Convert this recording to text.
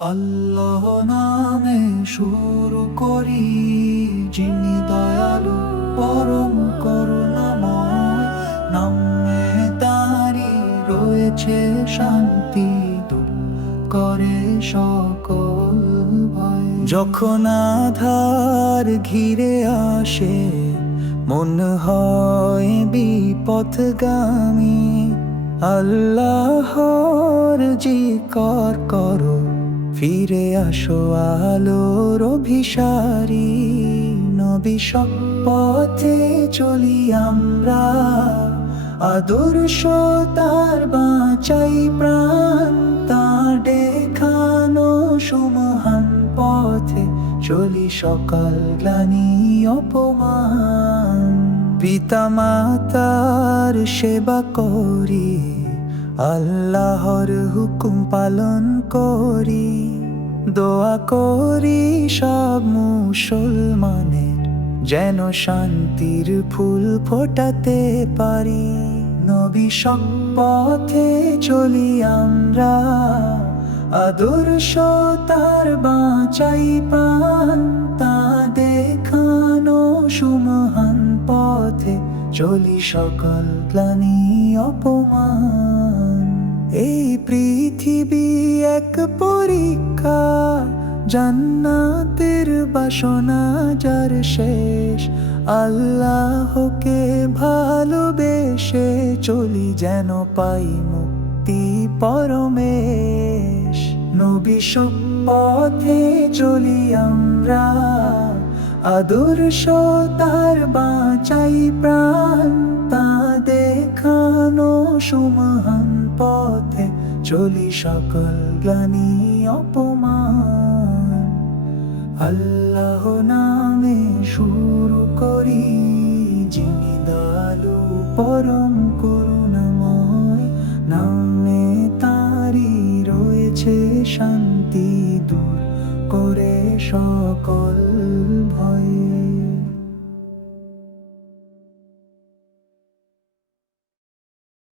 আল্লাহ নামে শুরু করি, যিনি দয়ালু পরম করুণাময়। নামে তারি রয়েছে শান্তি, দূর করে সকল ভয়। যখন আধার ঘিরে আসে, মন হয় বিপথগামী, আল্লাহর জিকির করো, ফিরে আসো আলোর অভিসারী। নবী পথে চলি আমরা, আদর্শ তার বাঁচাই প্রাণ। তার দেখানো সুমহান পথে চলি, সকাল গ্লানি অপমান। পিতা মাতার সেবা করি, আল্লাহর হুকুম পালন করি। দোয়া করি সব মুসলমানের, যেন শান্তির ফুল ফোটাতে পারি। নবী পথে চলি আমরা, আদর্শ তার বাঁচাই প্রাণ। তা দেখানো সুমহান পথে চলি, সকল গ্লানি অপমান। এই পৃথিবী এক পরীক্ষা, জান্নাতের বাসনা যার শেষ। আল্লাহকে ভালোবেসে চলি, যেন পাই মুক্তি পরমেশ। নবী পথে চলি আমরা, আদর্শ তার বাঁচাই প্রাণ। তা দেখানো সুমহান পথে চলি, সকল গ্লানি অপমান। আল্লাহ নামে শুরু করি, যিনি দয়ালু পরম করুণাময়। নামে তারি রয়েছে শান্তি, দূর করে সকল